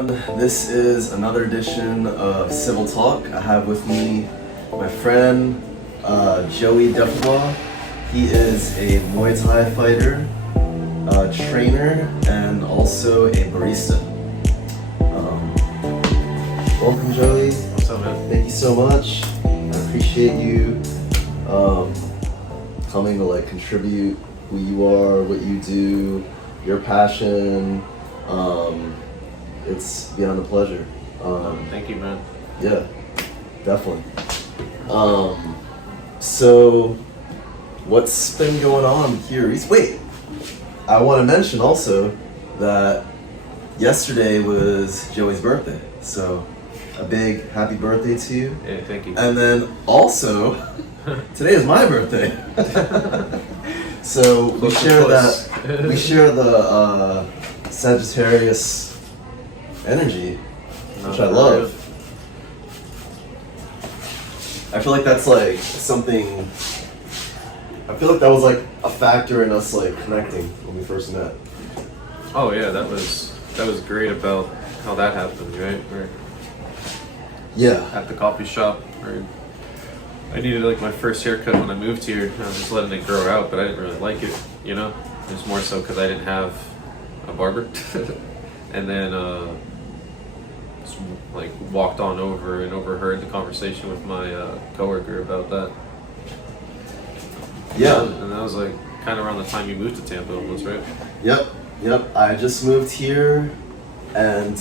everyone. This is another edition of Civil Talk. I have with me my friend Joey Defibaugh. He is a Muay Thai fighter, trainer, and also a barista. Welcome, Joey. What's up, man? Thank you so much. I appreciate you coming to contribute who you are, what you do, your passion. It's beyond a pleasure. Thank you, man. Yeah, definitely. So what's been going on here? Wait, I want to mention also that yesterday was Joey's birthday, so a big happy birthday to you. Yeah, thank you. And then also, today is my birthday. So we share that. We share the Sagittarius energy, which I love. I feel like that's something. I feel like that was a factor in us connecting when we first met. Oh yeah, that was great about how that happened, right? Yeah. At the coffee shop, right? I needed my first haircut when I moved here. I was just letting it grow out, but I didn't really like it, you know? It was more so because I didn't have a barber. And then just, walked on over and overheard the conversation with my coworker about that. Yeah. And that was kind of around the time you moved to Tampa almost, right? Yep. I just moved here, and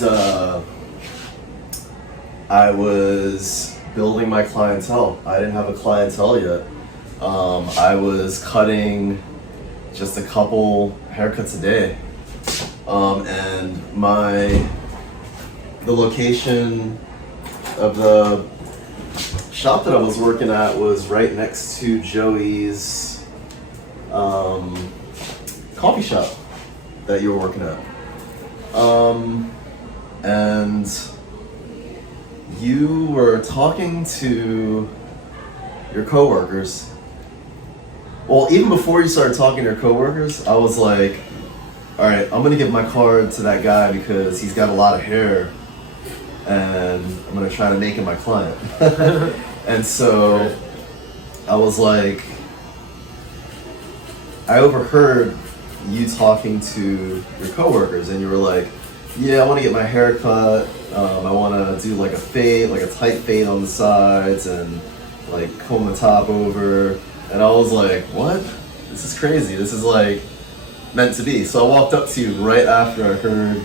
I was building my clientele. I didn't have a clientele yet. I was cutting just a couple haircuts a day. And the location of the shop that I was working at was right next to Joey's coffee shop that you were working at. And you were talking to your coworkers. Well, even before you started talking to your coworkers, I was like, all right, I'm gonna give my card to that guy because he's got a lot of hair, and I'm gonna try to make him my client. And so I was like, I overheard you talking to your coworkers, and you were like, yeah, I want to get my hair cut. I want to do a fade, a tight fade on the sides, and comb the top over. And I was like, what? This is crazy. This is meant to be. So I walked up to you right after I heard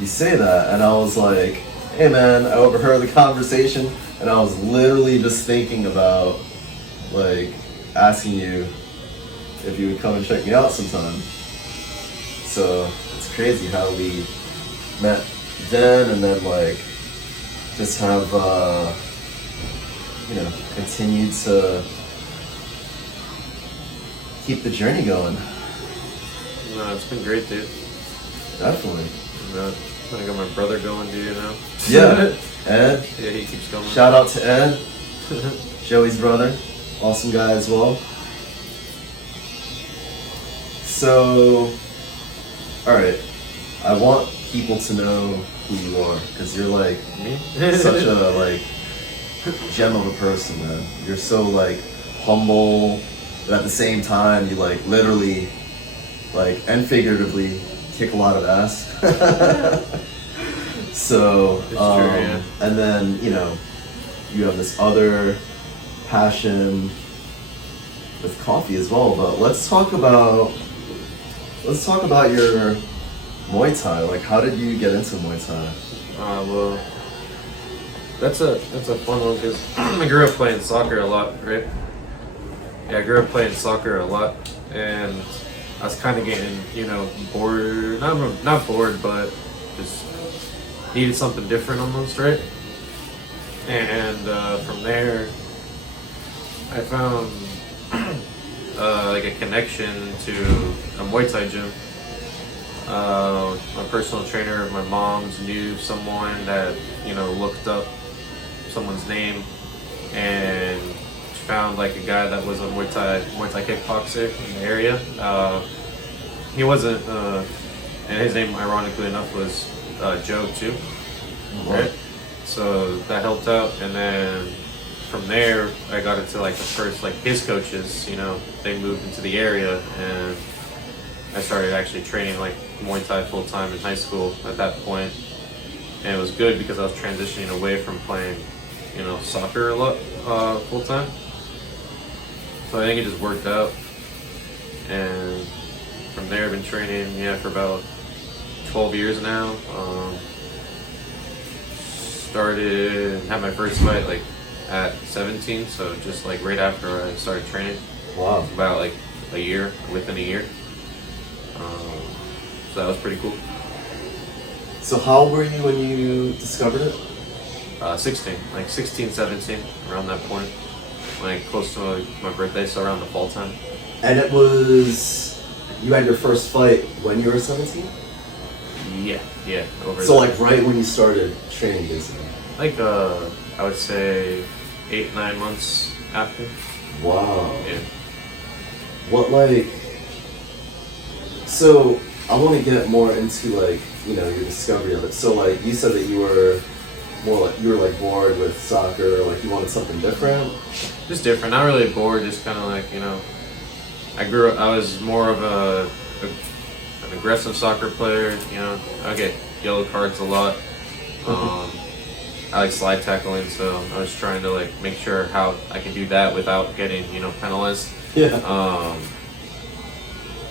you say that, and I was like, hey man, I overheard the conversation, and I was literally just thinking about asking you if you would come and check me out sometime. So it's crazy how we met then, and then just have continued to keep the journey going. No, it's been great, dude. Definitely. I got my brother going, dude, now. Yeah, Ed. Yeah, he keeps going. Shout out to Ed, Joey's brother, awesome guy as well. So, all right, I want people to know who you are because you're Me? such a gem of a person, man. You're so humble, but at the same time you literally and figuratively kick a lot of ass. So It's true, yeah. And then you have this other passion with coffee as well. But let's talk about your Muay Thai. How did you get into Muay Thai? Well, that's a fun one because I grew up playing soccer a lot, right? Yeah, I grew up playing soccer a lot, and I was kind of getting, bored. Not bored, but just needed something different almost, right? And from there, I found a connection to a Muay Thai gym. My personal trainer of my mom's knew someone that looked up someone's name and found a guy that was a Muay Thai kickboxer in the area. He wasn't, and his name, ironically enough, was Joe too. right? So that helped out, and then from there I got into like the first like his coaches. You know, they moved into the area, and I started actually training like Muay Thai full time in high school at that point, and it was good because I was transitioning away from playing, you know, soccer a lot full time. So I think it just worked out, and from there I've been training for about 12 years now. Had my first fight like at 17, so just like right after I started training. Wow. About like within a year. So that was pretty cool. So how old were you when you discovered it? 16, like 16, 17, around that point. Like close to my birthday, so around the fall time. And it was, you had your first fight when you were 17? Yeah. So like right when you started training, basically? Like I would say 8-9 months after. Wow. Yeah. What like, so I want to get more into like, you know, your discovery of it. So like you said that you were bored with soccer, like you wanted something different? Just different, not really bored, just kind of like, you know, I was more of an aggressive soccer player, you know, I get yellow cards a lot. I like slide tackling, so I was trying to like make sure how I can do that without getting, you know, penalized. Yeah.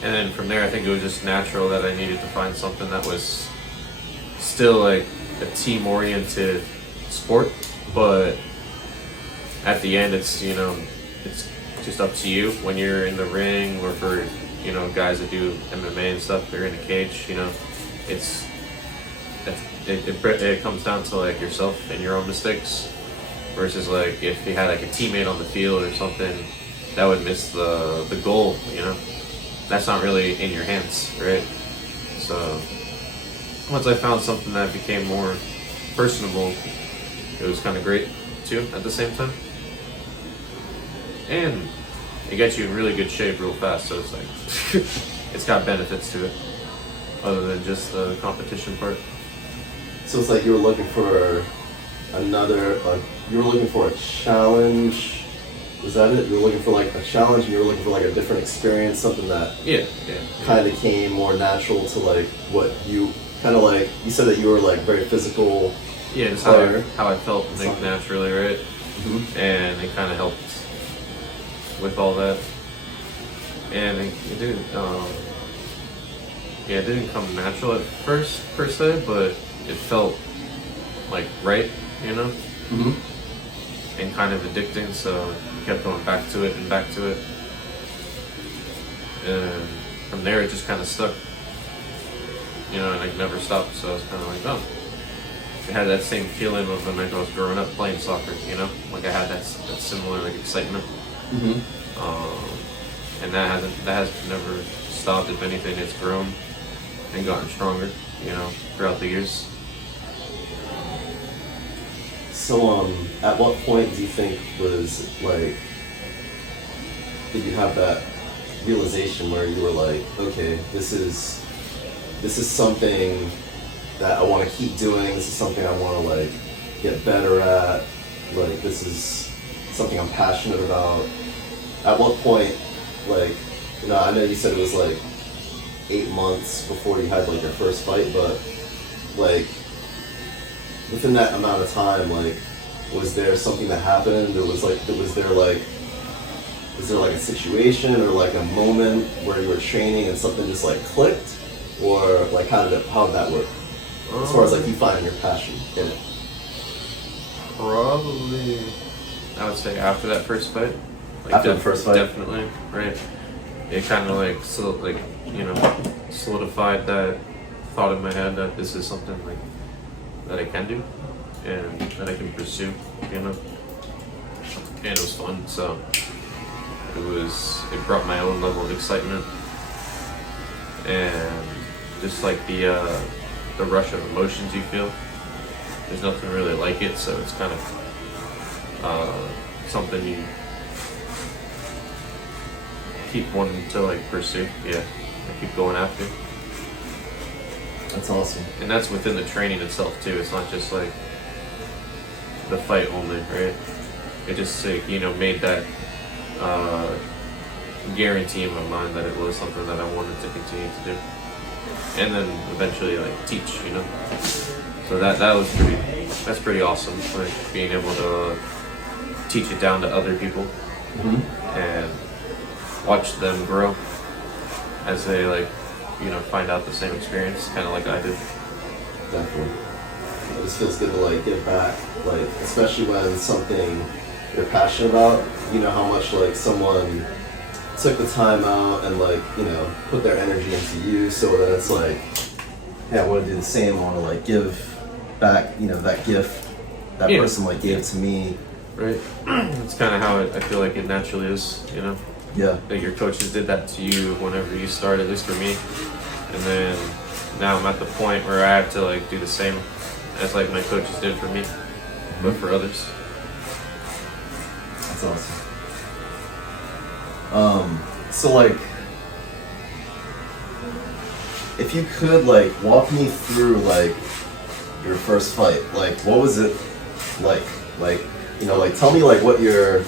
And then from there, I think it was just natural that I needed to find something that was still like a team-oriented sport, but at the end, it's, you know, it's just up to you when you're in the ring, or for, you know, guys that do MMA and stuff, they're in a cage, you know, it comes down to like yourself and your own mistakes, versus like if you had like a teammate on the field or something that would miss the goal, you know, that's not really in your hands, right? So once I found something that became more personable, it was kind of great too at the same time, and it gets you in really good shape real fast, so it's like it's got benefits to it other than just the competition part. So it's like you were looking for you were looking for a challenge. Was that it? You were looking for like a challenge, and you were looking for like a different experience, something that kind of came more natural to like what you kind of like. You said that you were like very physical. Yeah, just how I felt like naturally, right? Mm-hmm. And it kind of helped with all that. And it didn't, it didn't come natural at first per se, but it felt like right, you know, and kind of addicting. So I kept going back to it and back to it, and from there it just kind of stuck, you know, and I never stopped. So I was kind of like, oh, I had that same feeling of when I was growing up playing soccer, you know, like I had that similar like excitement, and that has never stopped. If anything, it's grown and gotten stronger, you know, throughout the years. So, at what point do you think was like, did you have that realization where you were like, okay, this is something that I want to keep doing. This is something I want to like get better at. Like this is something I'm passionate about. At what point, like, you know, I know you said it was like 8 months before you had like your first fight, but like within that amount of time, like, was there something that happened? Was there like a situation or like a moment where you were training and something just like clicked, or like how did that work? As far as like you finding your passion in it. Probably, I would say after that first fight. Like after the first fight? Definitely, right. It kind of like, solidified that thought in my head that this is something like that I can do and that I can pursue, you know. And it was fun, so it brought my own level of excitement, and just like the rush of emotions you feel. There's nothing really like it, so it's kind of something you keep wanting to like pursue. Yeah, I keep going after. That's awesome. And that's within the training itself too. It's not just like the fight only, right? It just like, made that guarantee in my mind that it was something that I wanted to continue to do, and then eventually like teach. So that's pretty awesome. Like being able to teach it down to other people and watch them grow as they find out the same experience, kind of like I did. Definitely. It just feels good to like give back, like especially when it's something you're passionate about. You know how much like someone took the time out and like put their energy into you, so that it's like, hey, I want to do the same. I want to like give back, that gift that person like gave to me. Right. It's kind of how I feel like it naturally is. Yeah. That your coaches did that to you whenever you started, at least for me. And then now I'm at the point where I have to like do the same as like my coaches did for me, but for others. That's awesome. So like, if you could like walk me through like your first fight, like what was it like? Like, like tell me like what your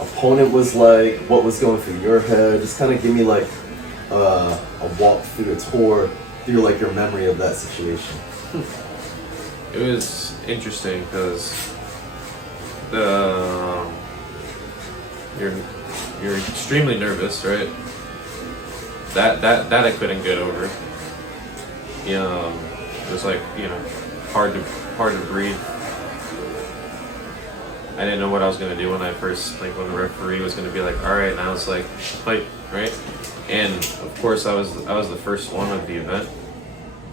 opponent was like, what was going through your head. Just kind of give me like a walk through, a tour through like your memory of that situation. It was interesting because you're extremely nervous, right? That I couldn't get over. It was like hard to breathe. I didn't know what I was gonna do when I first when the referee was gonna be like, all right, now it's like fight, right? And of course I was the first one of the event,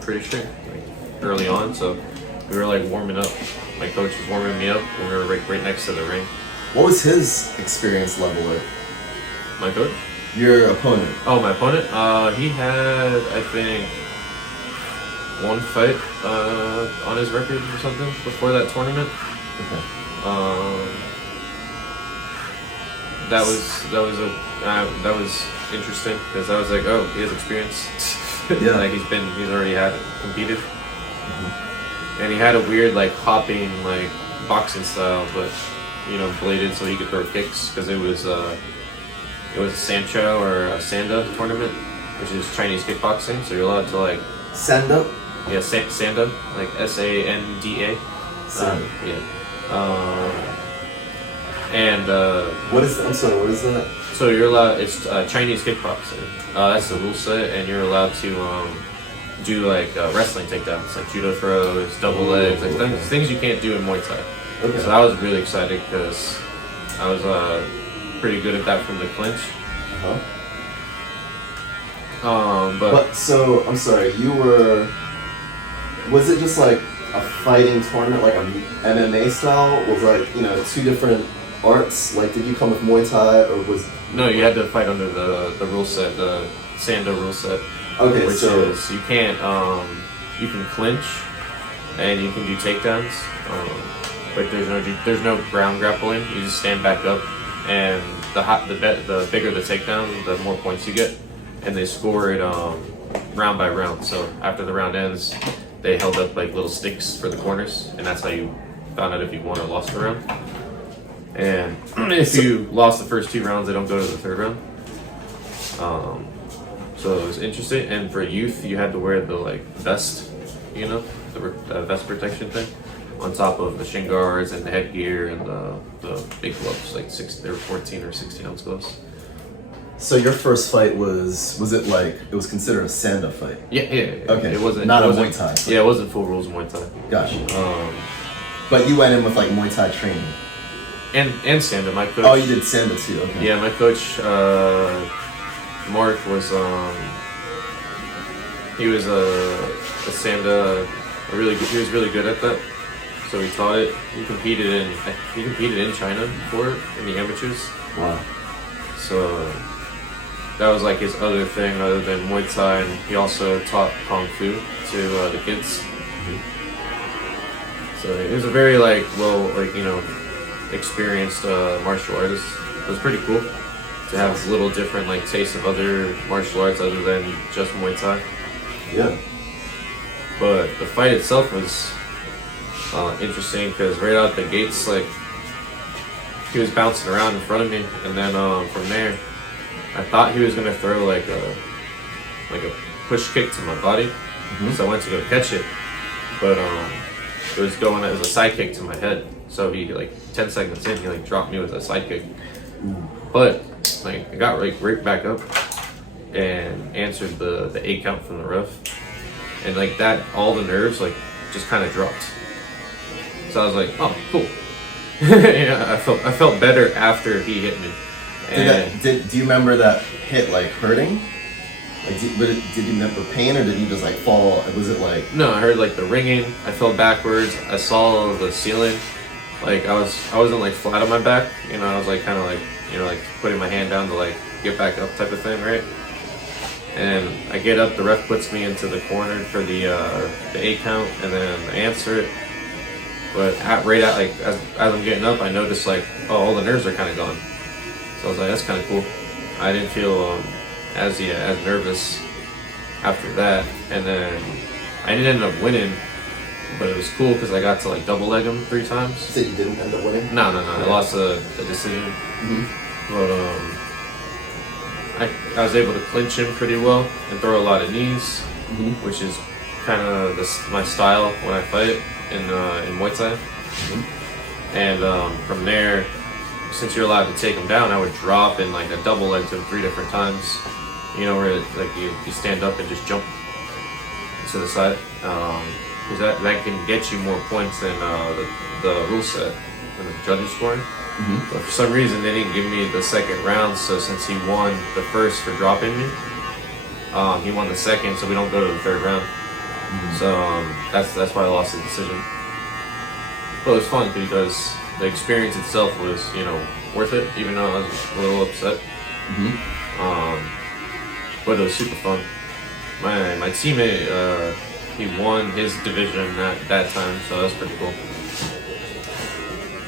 pretty sure, like early on. So we were like warming up. My coach was warming me up, and we were right next to the ring. What was his experience level like? My coach? Your opponent. Oh, my opponent? He had, I think, one fight on his record or something before that tournament. Okay. That was interesting because I was like, oh, he has experience. Yeah. Like he's already competed. And he had a weird like hopping like boxing style, but bladed so he could throw kicks because it was a Sancho or a Sanda tournament, which is Chinese kickboxing. So you're allowed to like Sanda. Yeah, Sanda, like Sanda. Sanda. Yeah. What is that? I'm sorry. What is that? So you're allowed. It's Chinese kickboxing. That's the rule set, and you're allowed to do like wrestling takedowns, like judo throws, double legs, like things you can't do in Muay Thai. Okay. So I was really excited because I was pretty good at that from the clinch. But so I'm sorry. Was it just like a fighting tournament, like a MMA style? Was like two different arts? Like, did you come with Muay Thai or was? No, you had to fight under the rule set, the Sanda rule set. Okay, which so is you can't you can clinch and you can do takedowns, but there's no ground grappling. You just stand back up, and the bigger the takedown, the more points you get, and they score it round by round. So after the round ends, they held up like little sticks for the corners, and that's how you found out if you won or lost the round. And if you lost the first 2 rounds, they don't go to the 3rd round. So it was interesting. And for youth, you had to wear the like vest, the vest protection thing, on top of the shin guards and the headgear and the big gloves, like 14 or 16 ounce gloves. So your first fight was it like it was considered a Sanda fight? Yeah. Okay. It wasn't not a Muay Thai. Yeah, it wasn't full rules Muay Thai. Gotcha. But you went in with like Muay Thai training. And Sanda, my coach. Oh, you did Sanda too. Okay. Yeah, my coach Mark was he was a Sanda, he was really good at that. So he taught it. He competed in China before in the amateurs. Wow. So that was like his other thing other than Muay Thai, and he also taught Kung Fu to the kids. So he was a very experienced martial artist. It was pretty cool to have a little different like taste of other martial arts other than just Muay Thai. Yeah. But the fight itself was interesting because right out the gates, like he was bouncing around in front of me, and then from there, I thought he was gonna throw like a push kick to my body, so I went to go catch it, but it was going as a side kick to my head. So he like 10 seconds in, he like dropped me with a side kick, but like I got like right back up and answered the 8 count from the ref, and like that, all the nerves like just kind of dropped. So I was like, oh, cool. Yeah, I felt better after he hit me. And Do you remember that hit like hurting? Like, did you remember pain, or did you just like fall? Was it like? no, I heard like the ringing. I fell backwards. I saw the ceiling. Like I wasn't like flat on my back. You know, I was like kind of like, you know, like putting my hand down to like get back up type of thing, right? And I get up. The ref puts me into the corner for the 8 count, and then I answer it. But right at like as I'm getting up, I noticed like, oh, all the nerves are kind of gone. So I was like, that's kind of cool. I didn't feel as nervous after that, and then I didn't end up winning, but it was cool because I got to like double leg him 3 times. So you didn't end up winning? No. I lost a decision, but I was able to clinch him pretty well and throw a lot of knees, which is kind of my style when I fight in Muay Thai. And from there, since you're allowed to take him down, I would drop and like a double leg to him 3 different times. You know, where like you stand up and just jump to the side, because that can get you more points than the rule set and the judges scoring. But for some reason they didn't give me the second round. So since he won the first for dropping me, he won the second, so we don't go to the third round. So that's why I lost the decision. But it was fun because the experience itself was, you know, worth it, even though I was a little upset. But it was super fun. My teammate, he won his division that time, so that was pretty cool.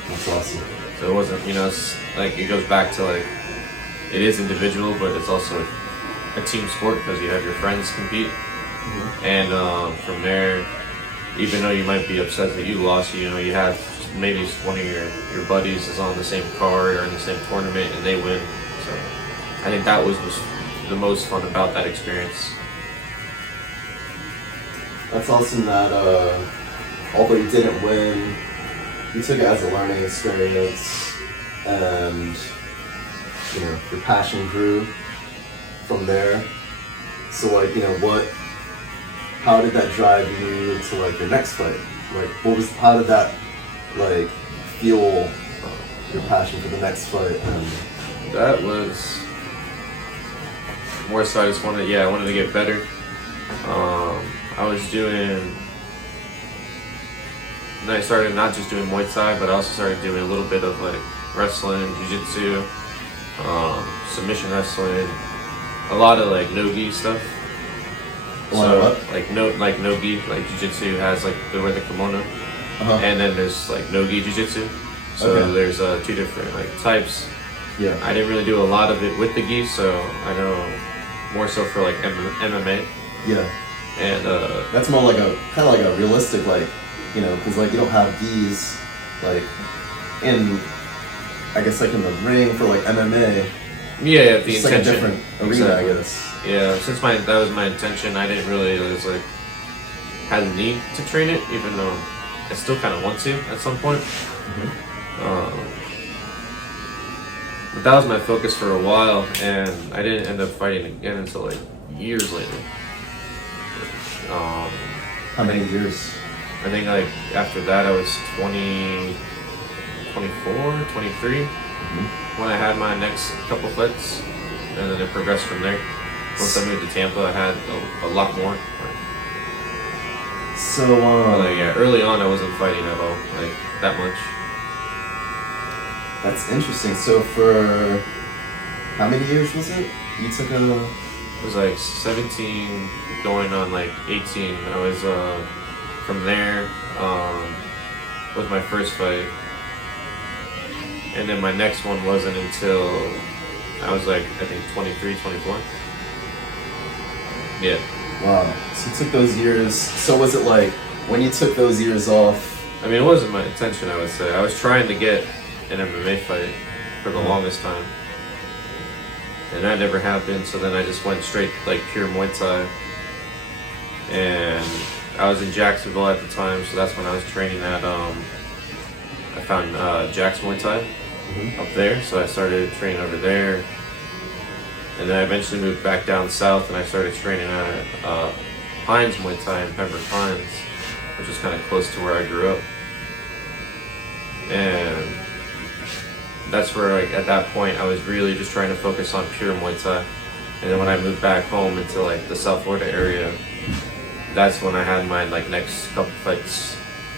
That's awesome. So it wasn't, you know, it's like it goes back to like it is individual, but it's also a team sport because you have your friends compete, and from there, even though you might be upset that you lost, you know, you have maybe one of your buddies is on the same card or in the same tournament and they win. So I think that was the most fun about that experience. That's awesome that although you didn't win, you took it as a learning experience, and you know your passion grew from there. So like, you know, how did that drive you to like your next fight? Like how did that like fuel your passion for the next fight? And that was more so I just wanted to get better. I started not just doing Muay Thai, but I also started doing a little bit of like wrestling, jiu-jitsu, submission wrestling, a lot of like no-gi stuff. Like no-gi, like jiu-jitsu has like they wear the kimono, and then there's like no-gi jiu-jitsu. So there's 2 different like types. Yeah. I didn't really do a lot of it with the gi, so I know more so for like MMA. Yeah. And that's more like kind of like a realistic, like, you know, because like you don't have gis like in, I guess like in the ring for like MMA. Yeah, the it's intention. Like a different arena, I guess. Yeah, since that was my intention, I didn't really had a need to train it, even though I still kind of want to at some point. But that was my focus for a while, and I didn't end up fighting again until like years later. How many years? I think like after that I was 20, 24, 23 when I had my next couple fights, and then it progressed from there. Once I moved to Tampa, I had a lot more. So early on I wasn't fighting at all, like that much. That's interesting. So for how many years was it? You took It was like 17 going on like 18. I was from there was my first fight, and then my next one wasn't until I was like I think 23, 24. Yeah. Wow. So you took those years. So was it like when you took those years off? I mean, it wasn't my intention, I would say. I was trying to get an MMA fight for the longest time. And that never happened, so then I just went straight, like, pure Muay Thai. And I was in Jacksonville at the time, so that's when I was training at, I found Jack's Muay Thai up there, so I started training over there. And then I eventually moved back down south, and I started training at Pines Muay Thai in Pembroke Pines, which is kind of close to where I grew up. And that's where, like, at that point, I was really just trying to focus on pure Muay Thai. And then when I moved back home into, like, the South Florida area, that's when I had my, like, next couple fights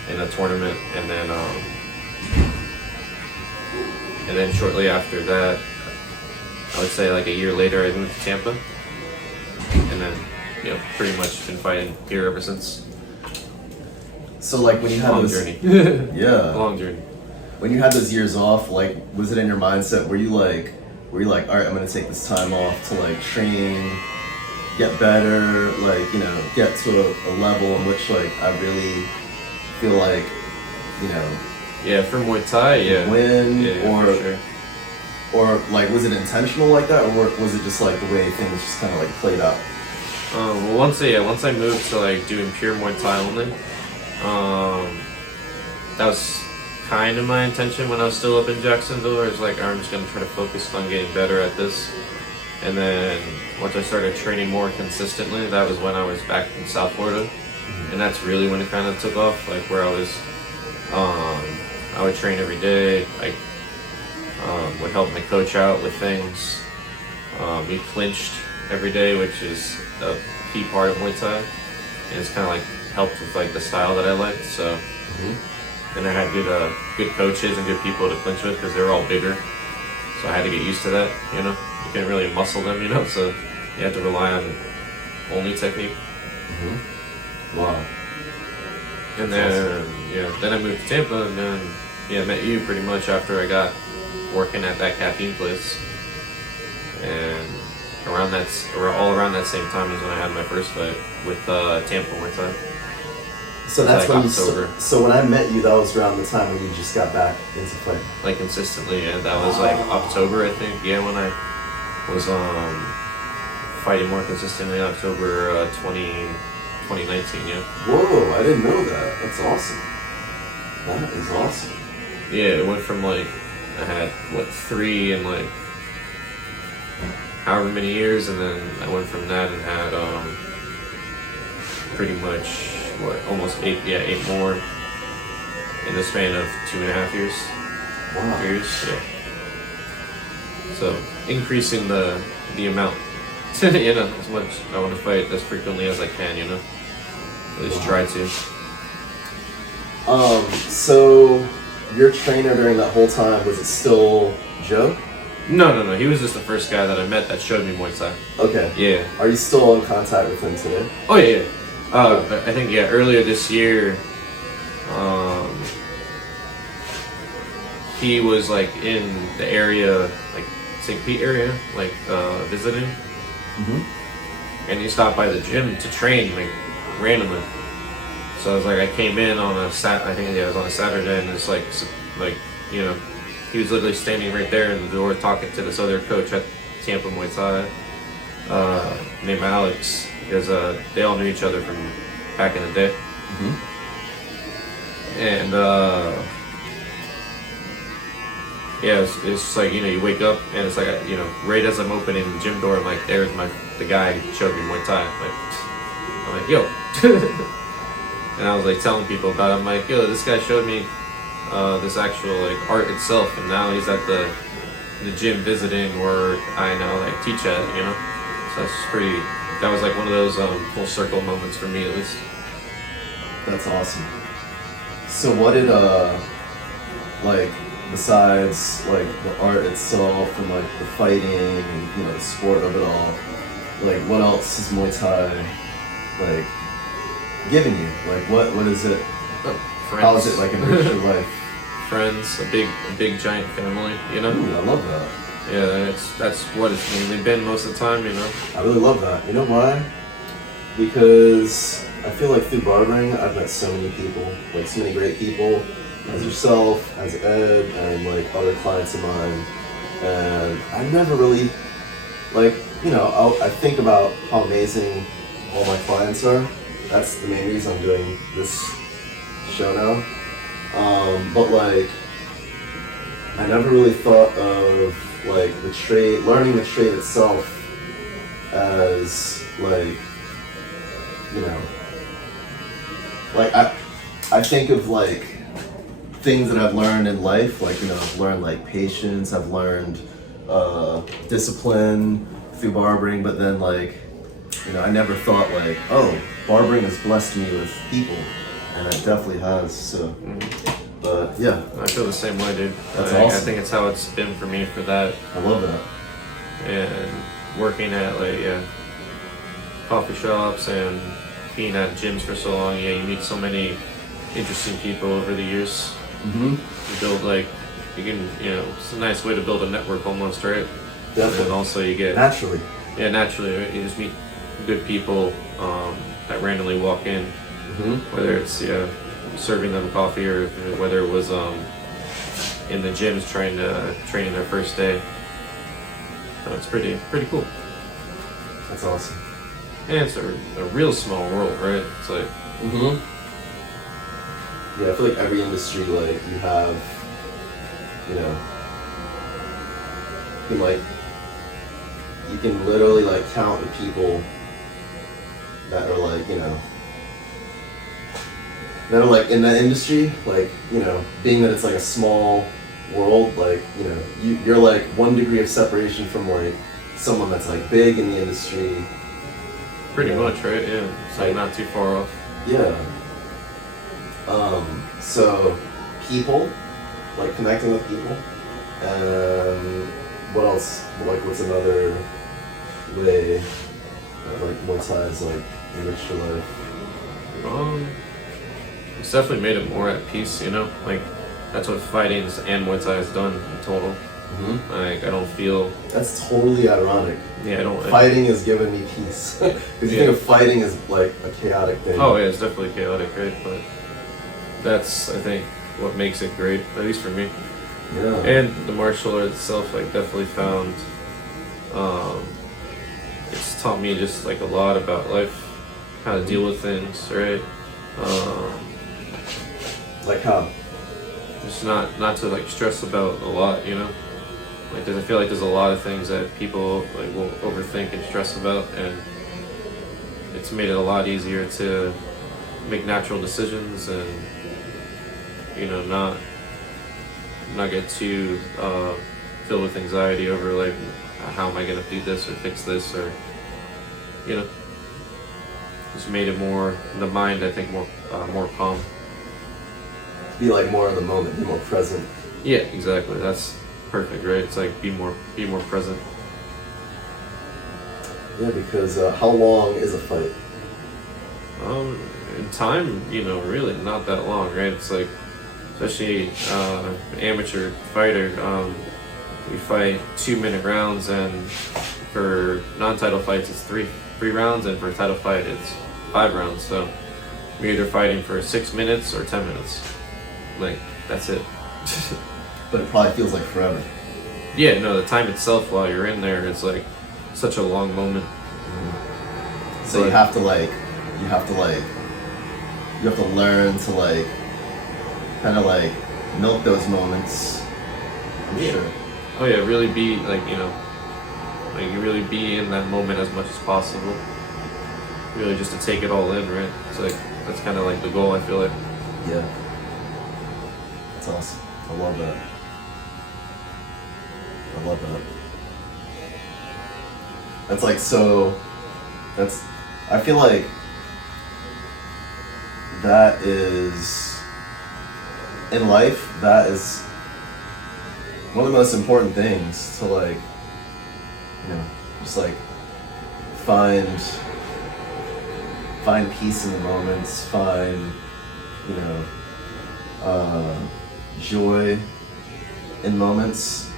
in a tournament. And then shortly after that, I would say like a year later, I moved to Tampa. And then, you know, pretty much been fighting here ever since. So like when you had Long those, journey. yeah, Long journey. when you had those years off, like, was it in your mindset? Were you like, all right, I'm gonna take this time off to like train, get better, like, you know, get to a level in which like I really feel like, you know, Yeah, for Muay Thai, yeah. win, Yeah, for sure. or like was it intentional like that, or was it just like the way things just kind of like played out? Well, once I moved to like doing pure Muay Thai only, that was kind of my intention when I was still up in Jacksonville. I was like, I'm just gonna try to focus on getting better at this. And then once I started training more consistently, that was when I was back in South Florida, and that's really when it kind of took off. Like where I was, I would train every day. I would help my coach out with things. We clinched every day, which is a key part of Muay Thai, and it's kind of like helped with like the style that I liked. So, and I had good coaches and good people to clinch with because they were all bigger. So I had to get used to that. You know, you can't really muscle them. You know, so you have to rely on only technique. Wow. And then then I moved to Tampa, and then I met you pretty much after I got working at that caffeine place. And all around that same time is when I had my first fight with Tampa Muay Thai. So that's like when October. so when I met you, that was around the time when you just got back into play. Like consistently, and that was like October, I think. Yeah, when I was fighting more consistently in October 2019. Yeah. Whoa, I didn't know that. That's awesome. That is awesome. Yeah, it went from like I had 3 in like however many years, and then I went from that and had pretty much almost 8 more in the span of 2.5 years. Wow. 2 years, yeah. So increasing the amount, you know, as much I want to fight as frequently as I can, you know. At least try to. So your trainer during that whole time, was it still Joe? No. He was just the first guy that I met that showed me Muay Thai. Okay. Yeah. Are you still in contact with him today? Oh yeah. I think earlier this year, he was like in the area, like St. Pete area, like visiting, and he stopped by the gym to train like randomly. So I was like, I came in on a it was on a Saturday, and it's like you know, he was literally standing right there in the door talking to this other coach at Tampa Muay Thai, named Alex, because they all knew each other from back in the day. And it's like, you know, you wake up and it's like, you know, right as I'm opening the gym door, I'm like, there's the guy who showed me Muay Thai. I'm like, yo. And I was like telling people about it. I'm like, yo, this guy showed me this actual like art itself, and now he's at the gym visiting where I now like teach at, you know. So that was like one of those full circle moments for me, at least. That's awesome. So what did like, besides like the art itself and like the fighting and, you know, the sport of it all, like what else is Muay Thai like giving you? Like what is it? Friends. How is it like enriched your life? Friends, a big giant family, you know. Ooh, I love that. Yeah, that's what it's mainly been most of the time, you know. I really love that. You know why? because I feel like through barbering, I've met so many people, like so many great people, as yourself, as Ed, and like other clients of mine. And I never really, like, you know, I think about how amazing all my clients are. That's the main reason I'm doing this show now. But like, I never really thought of like the trade, learning the trade itself as like, you know, like I think of like things that I've learned in life, like, you know, I've learned like patience, I've learned discipline through barbering, but then like, you know, I never thought like, oh, barbering has blessed me with people, and it definitely has. So, but yeah, I feel the same way, dude. That's I awesome. think it's how it's been for me for that. I love that. And working at like coffee shops and being at gyms for so long, you meet so many interesting people over the years. Mm-hmm. You build like, you can, it's a nice way to build a network almost, right? Definitely. And then also you get Naturally. Yeah, naturally, right? You just meet good people that randomly walk in, whether it's serving them coffee or whether it was in the gyms training their first day. So it's pretty cool. That's awesome. And it's a real small world, right? It's like, Yeah, I feel like every industry, like, you have, you know, you can literally like count the people that are like, you know, that are like in that industry, like, you know, being that it's like a small world, like, you know, you're like 1 degree of separation from like someone that's like big in the industry. pretty much, right? Yeah, it's like not too far off. Yeah. So people, like connecting with people, and what else? Like, what's another way that like Muay Thai is like enriched your life? It's definitely made it more at peace, like that's what fighting and Muay Thai has done in total. Like I don't feel. That's totally ironic. Yeah, I don't. Fighting is giving me peace because you think of fighting as like a chaotic thing. Oh yeah, it's definitely chaotic, right? But that's, I think, what makes it great, at least for me. Yeah. And the martial art itself, like, definitely found, it's taught me just like a lot about life, how to deal with things, right? Like how? Just not to like stress about a lot, Like, I feel like there's a lot of things that people like will overthink and stress about, and it's made it a lot easier to make natural decisions and not get too filled with anxiety over like how am I gonna do this or fix this, or just made it more, the mind, I think, more calm. Be like more in the moment, be more present. Yeah, exactly. That's perfect, right? It's like be more present. Yeah, because how long is a fight? In time, really not that long, right? It's like, especially an amateur fighter, we fight 2-minute rounds, and for non-title fights it's three rounds, and for a title fight it's 5 rounds. So we're either fighting for 6 minutes or 10 minutes. Like, that's it. But it probably feels like forever. Yeah, no, the time itself while you're in there is like such a long moment. So you have to learn to like kind of like milk those moments. I'm sure. Oh yeah, really be like, like you really be in that moment as much as possible. Really just to take it all in, right? It's like, that's kind of like the goal, I feel like. Yeah. That's awesome. I love that. That's like I feel like that is, in life, that is one of the most important things to like, just like find peace in the moments, find, joy in moments.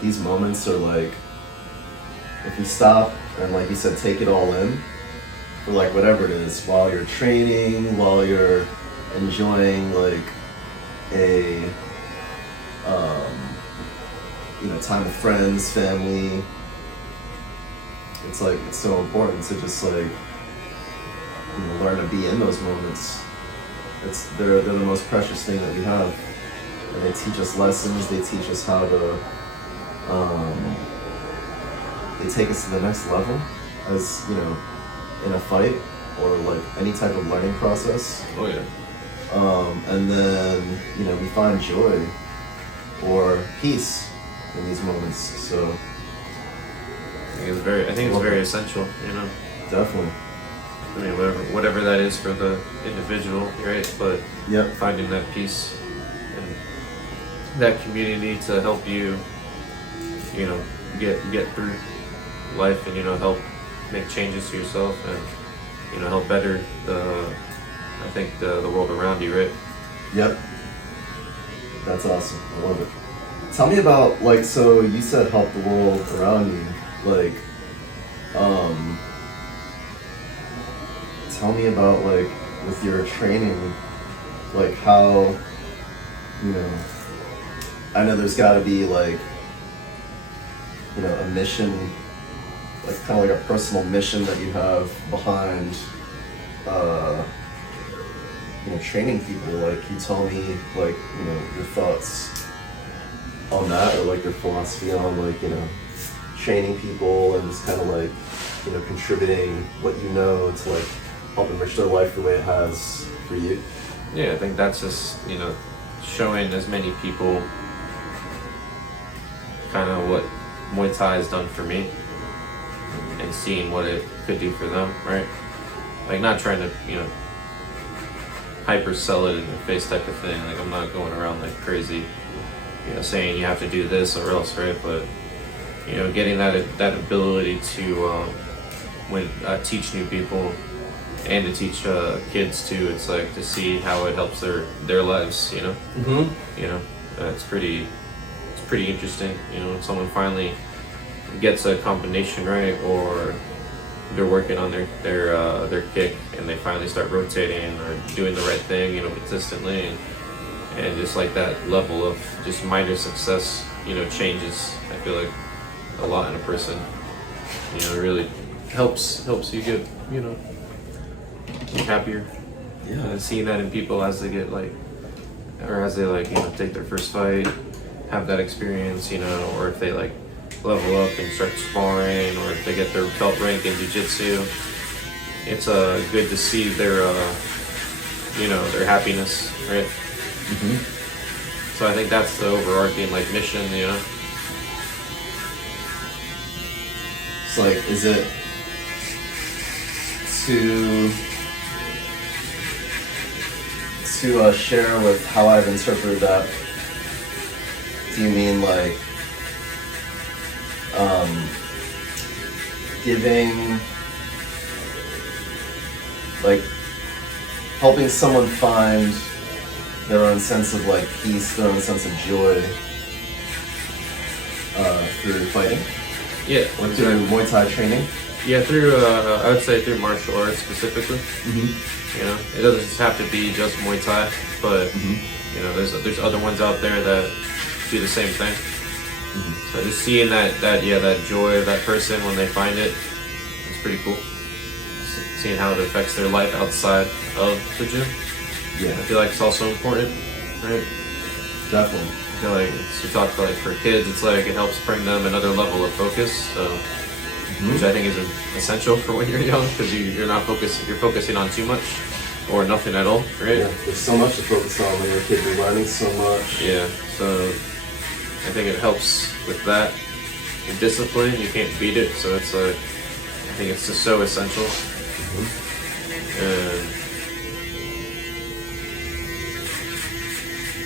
These moments are like if you stop and, like you said, take it all in, for like whatever it is, while you're training, while you're enjoying like a time with friends, family, it's like it's so important to just like learn to be in those moments. They're the most precious thing that we have, and they teach us lessons. They teach us how to they take us to the next level, as in a fight or like any type of learning process. Oh yeah. And then we find joy or peace in these moments. So I think it's very essential. Definitely. I mean, whatever that is for the individual, right? But Yep. finding that peace and that community to help you, get through life and help make changes to yourself and help better the world around you, right? Yep. That's awesome. I love it. Tell me about, like, so you said help the world around you. Like, tell me about, like, with your training, like how, I know there's gotta be like, a mission, like kind of like a personal mission that you have behind, training people. Like, you tell me, like, your thoughts on that, or like your philosophy on like, training people and just kind of like, contributing what to like help enrich their life the way it has for you. Yeah, I think that's just, showing as many people kind of what Muay Thai has done for me and seeing what it could do for them, right? Like, not trying to, hyper sell it in the face type of thing. Like, I'm not going around like crazy, saying you have to do this or else, right? But, getting that ability to teach new people and to teach kids too. It's like to see how it helps their lives, Mm-hmm. It's pretty interesting, when someone finally gets a combination right, or they're working on their kick and they finally start rotating or doing the right thing, consistently, and just like that level of just minor success, changes, I feel like, a lot in a person. It really helps you get, happier. Yeah. And seeing that in people as they get take their first fight, have that experience, or if they like level up and start sparring, or if they get their belt rank in jiu-jitsu, it's good to see their happiness, right? Mm-hmm. So I think that's the overarching like mission, It's like, is it to share with how I've interpreted that? Do you mean like giving, like helping someone find their own sense of like peace, their own sense of joy through fighting? Yeah. Or through Muay Thai training? Yeah, through I would say through martial arts specifically. Mm-hmm. It doesn't just have to be just Muay Thai, but Mm-hmm. there's other ones out there that do the same thing. Mm-hmm. So just seeing that joy of that person when they find it, it's pretty cool. Seeing how it affects their life outside of the gym. Yeah, I feel like it's also important, right? definitely. I feel like you talk to like for kids, it's like it helps bring them another level of focus. So, which I think is essential for when you're young, because you're not focusing. You're focusing on too much or nothing at all, right? Yeah, there's so much to focus on when you're a kid. You're learning so much. Yeah. So I think it helps with that. And discipline, you can't beat it. So it's like, I think it's just so essential. Mm-hmm.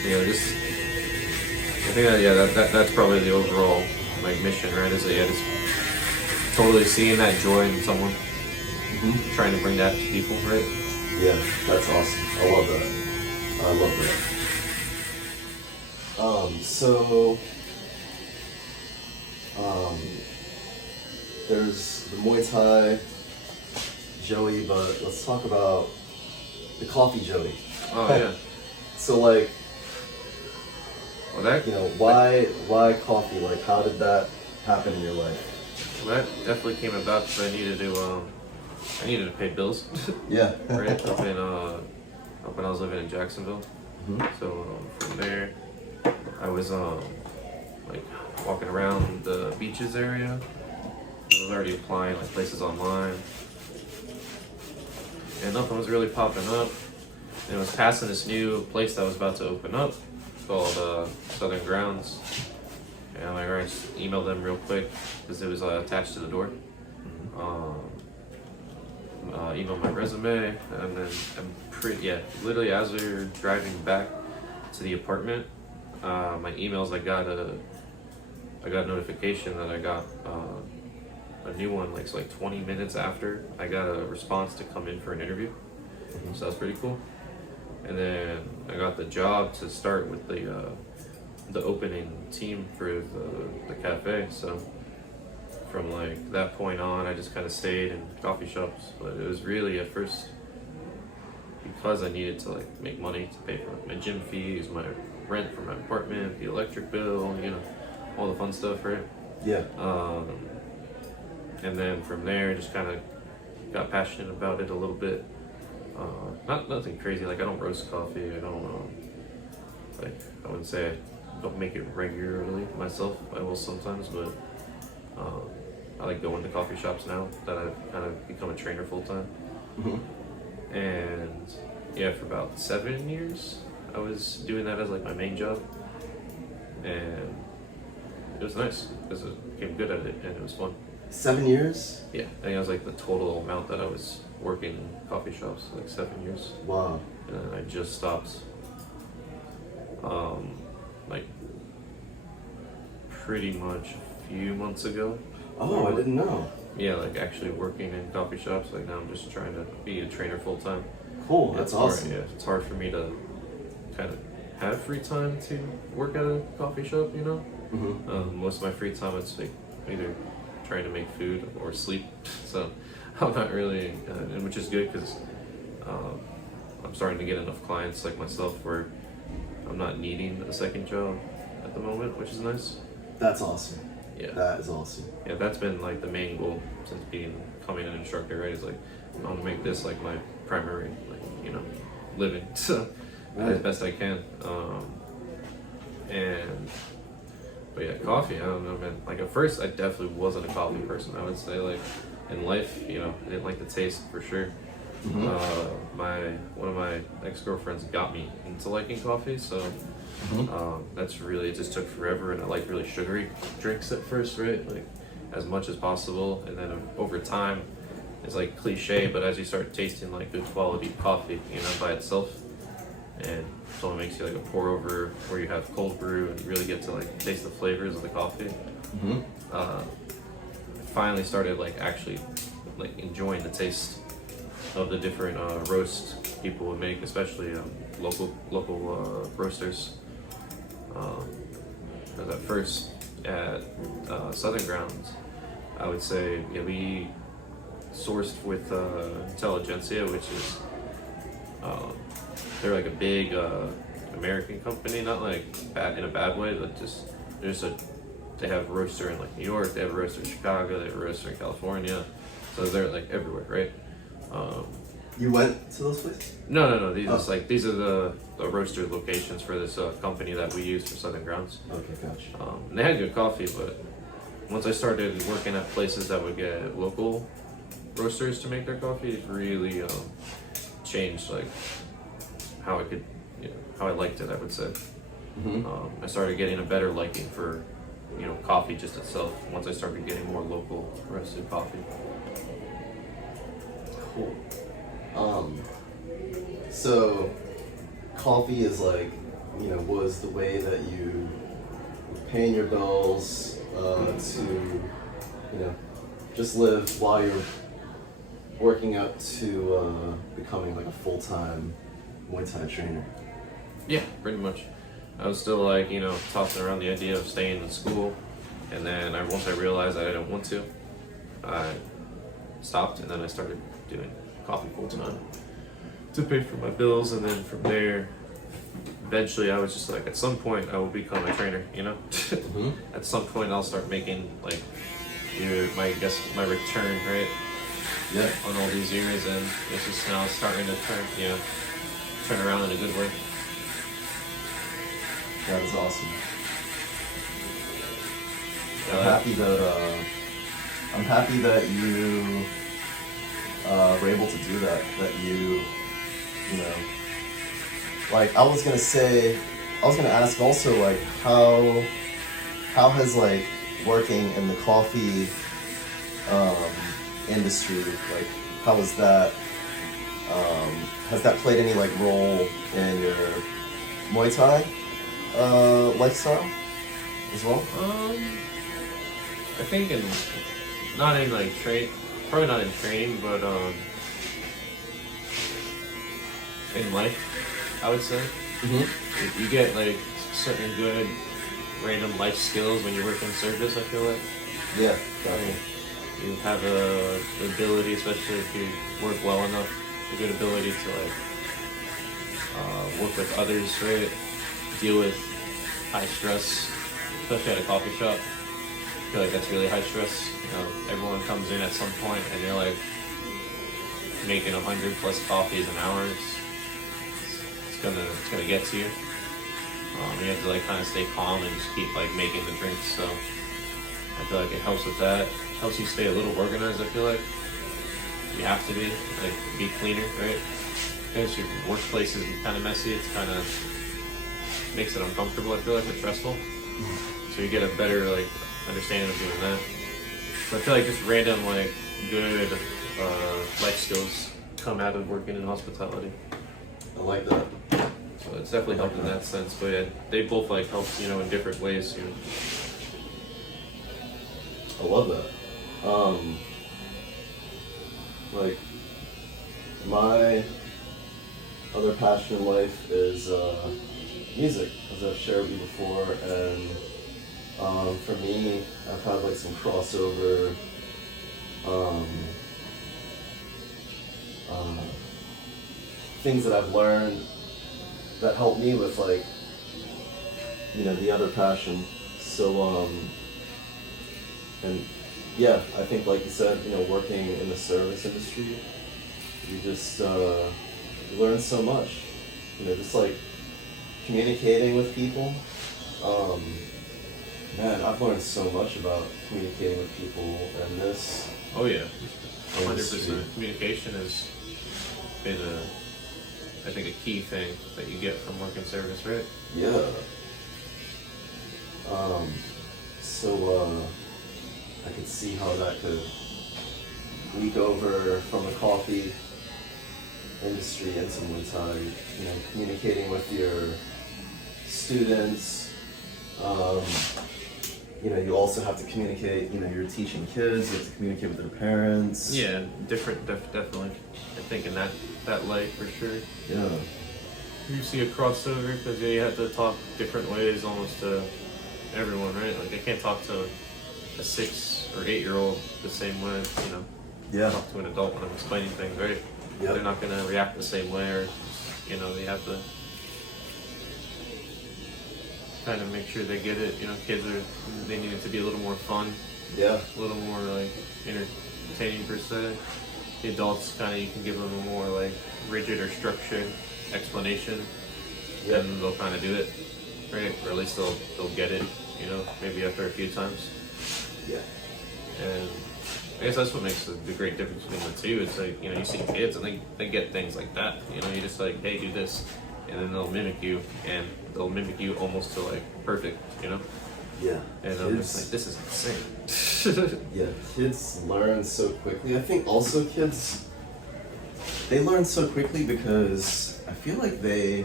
And just I think that's probably the overall like mission, right? Is just totally seeing that joy in someone, trying to bring that to people, right? Yeah, that's awesome. I love that. there's the Muay Thai Joey, but let's talk about the coffee Joey. Oh yeah. So like, Well, that you know, why coffee? Like, how did that happen in your life? well, that definitely came about because I needed to pay bills. Yeah. Right up when I was living in Jacksonville. Mhm. So from there, I was like walking around the beaches area. I was already applying like places online, and nothing was really popping up. And it was passing this new place that was about to open up called Southern Grounds. And I'm like, alright, just email them real quick because it was attached to the door. Email my resume, and then literally as we were driving back to the apartment, my emails, I got a notification that I got a new one like 20 minutes after I got a response to come in for an interview. So that was pretty cool. And then I got the job to start with the opening team for the cafe. So from like that point on, I just kind of stayed in coffee shops. But it was really at first because I needed to like make money to pay for my gym fees, my rent for my apartment, the electric bill, you know, all the fun stuff, right? Yeah. And then from there, just kind of got passionate about it a little bit. Nothing crazy. Like I don't roast coffee. I don't I wouldn't say I don't make it regularly myself. I will sometimes, but I like going to coffee shops now that I've kind of become a trainer full time. Mm-hmm. And yeah, for about 7 years, I was doing that as like my main job, and it was nice because I became good at it and it was fun. 7 years? Yeah, I think it was like the total amount that I was working in coffee shops, like 7 years. Wow. And then I just stopped, like pretty much a few months ago. Oh, I didn't know. Yeah, like actually working in coffee shops. Like now I'm just trying to be a trainer full time. Cool, that's awesome. Yeah, it's hard for me to kind of have free time to work at a coffee shop, you know? Mm-hmm. Most of my free time it's like either trying to make food or sleep. So I'm not really, and which is good because I'm starting to get enough clients like myself where I'm not needing a second job at the moment, which is nice. That's awesome. Yeah. That is awesome. Yeah, that's been like the main goal since becoming an instructor, right? Is like I want to make this like my primary, like, you know, living so as best I can. But yeah, coffee. I don't know, man. Like at first, I definitely wasn't a coffee person. I would say like in life, you know, I didn't like the taste for sure. Mm-hmm. One of my ex-girlfriends got me into liking coffee, so that's really, it just took forever. And I like really sugary drinks at first, right? Like as much as possible, and then over time, it's like cliche, but as you start tasting like good quality coffee, you know, by itself, and someone makes you like a pour over where you have cold brew and you really get to like taste the flavors of the coffee. I finally started like actually like enjoying the taste of the different roasts people would make, especially local roasters. Because at first at Southern Grounds, I would say we sourced with Intelligentsia, which is they're like a big American company, not like bad in a bad way, but just they have a roaster in like New York, they have a roaster in Chicago, they have a roaster in California, so they're like everywhere, right? You went to those places? No. These are the roaster locations for this company that we use for Southern Grounds. Okay, gotcha. And they had good coffee, but once I started working at places that would get local roasters to make their coffee, it really changed like how I could, you know, how I liked it, I would say. I started getting a better liking for, you know, coffee just itself once I started getting more local roasted coffee. Cool. So coffee is like, you know, was the way that you were paying your bills to, you know, just live while you're working up to becoming like a full-time Muay Thai trainer. Yeah, pretty much. I was still like, you know, tossing around the idea of staying in school, and then once I realized that I didn't want to, I stopped, and then I started doing coffee full time to pay for my bills, and then from there, eventually I was just like, at some point I will become a trainer, you know? Mm-hmm. At some point I'll start making like my return, right? Yeah. On all these years, and it's just now starting to turn around in a good way. That is awesome. Yeah, I'm happy that you were able to do that. That you know, like I was gonna ask also, like how has like working in the coffee industry, like how was that? Has that played any like role in your Muay Thai lifestyle as well? I think not in like probably not in training, but in life, I would say. Mm-hmm. You get like certain good random life skills when you work in service, I feel like. Yeah, definitely. You have the ability, especially if you work well enough, a good ability to like work with others, right? Deal with high stress, especially at a coffee shop. I feel like that's really high stress. You know, everyone comes in at some point and you're like making 100 plus coffees an hour. It's gonna get to you. You have to like kind of stay calm and just keep like making the drinks. So I feel like it helps with that. Helps you stay a little organized. I feel like you have to be cleaner, right? Because your workplace is kind of messy. It's kind of makes it uncomfortable. I feel like it's stressful. So you get a better like understanding of doing that. So I feel like just random like good life skills come out of working in hospitality. I like that. So it's definitely helped in that sense. But yeah, they both like help, you know, in different ways. You know. I love that. Like my other passion in life is music, as I've shared with you before, and for me, I've had like some crossover things that I've learned that help me with like, you know, the other passion. So and yeah, I think like you said, you know, working in the service industry, you just you learn so much. You know, just like communicating with people. Man, I've learned so much about communicating with people and this. Oh yeah, industry. 100%. Communication has been I think a key thing that you get from working service, right? Yeah. So I could see how that could leak over from the coffee industry into Muay Thai. You know, communicating with your students. You know, you also have to communicate. You know, you're teaching kids. You have to communicate with their parents. Yeah, definitely. I think in that light for sure. Yeah. You see a crossover because you have to talk different ways almost to everyone, right? Like I can't talk to a 6 or 8-year-old the same way, you know. Yeah. Talk to an adult when I'm explaining things, right? Yep. They're not gonna react the same way, or you know, they have to kind of make sure they get it. You know, they need it to be a little more fun, Yeah. a little more like entertaining per se. The adults kind of you can give them a more like rigid or structured explanation, Yep. and they'll kind of do it, right? Or at least they'll get it. You know, maybe after a few times. Yeah. And I guess that's what makes the great difference between the two. It's like, you know, you see kids and they get things like that. You know, you just like, hey, do this, and then they'll mimic you, and they'll mimic you almost to like perfect, you know? Yeah. And I'm just like, this is insane. Yeah, kids learn so quickly. I think also kids, they learn so quickly because I feel like they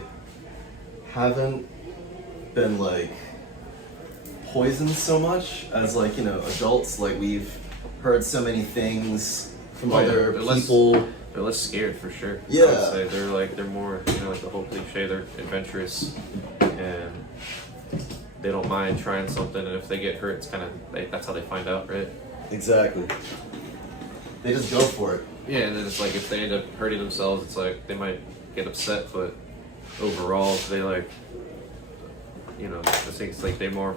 haven't been like poisoned so much as like, you know, adults. Like we've heard so many things from other people. They're less scared for sure. Yeah. I would say they're more, you know, like the whole cliche, they're adventurous and they don't mind trying something, and if they get hurt, it's kind of that's how they find out, right? Exactly. They just go for it. Yeah, and then it's like if they end up hurting themselves, it's like they might get upset, but overall they like, you know, I think it's like they more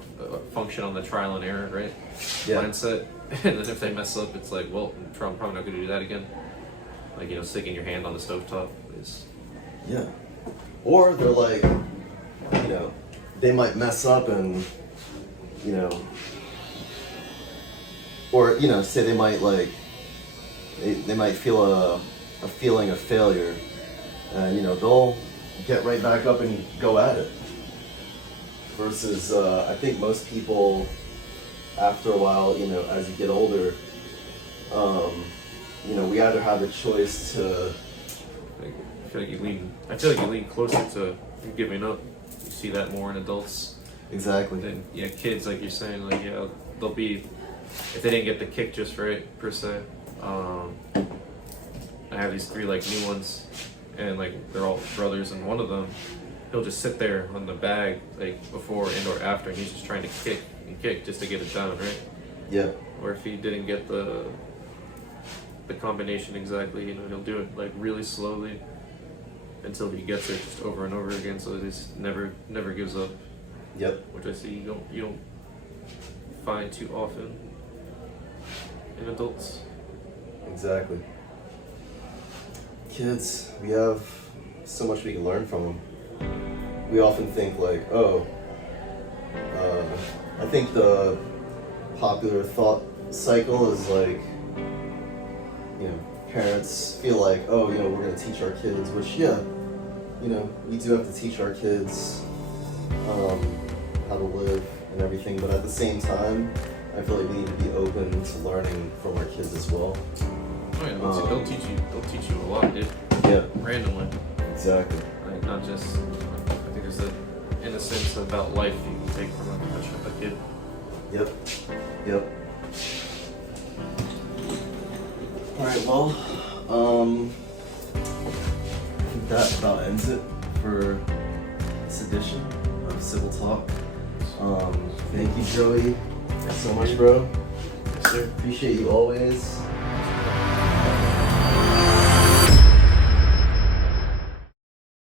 function on the trial and error, right? Yeah. Mindset. And then if they mess up, it's like, well, I'm probably not going to do that again. Like, you know, sticking your hand on the stovetop is. Yeah. Or they're like, you know, they might mess up and, you know, or, you know, say they might like, they might feel a feeling of failure, and, you know, they'll get right back up and go at it. Versus, I think most people, after a while, you know, as you get older, you know, we either have a choice to. I feel like you lean closer to giving up. You see that more in adults. Exactly. Than kids, like you're saying, like they'll be, if they didn't get the kick just right per se. I have these 3 like new ones, and like they're all brothers, and one of them, he'll just sit there on the bag like before and or after, and he's just trying to kick and kick just to get it down, right? Yeah. Or if he didn't get the combination exactly, you know, he'll do it like really slowly until he gets it just over and over again. So he just never gives up. Yep. Which I see you don't find too often in adults. Exactly. Kids, we have so much we can learn from them. We often think like, oh, I think the popular thought cycle is like, you know, parents feel like, oh, you know, we're going to teach our kids, which, yeah, you know, we do have to teach our kids how to live and everything, but at the same time, I feel like we need to be open to learning from our kids as well. Oh yeah, they'll teach you a lot, dude. Yeah. Randomly. Exactly. Like, not just, I think there's an innocence about life you can take from a kid. Yep. Yep. Alright, well, I think that about ends it for this edition of Civil Talk. Thank you, Joey, so much, bro. Yes, sir. Appreciate you always.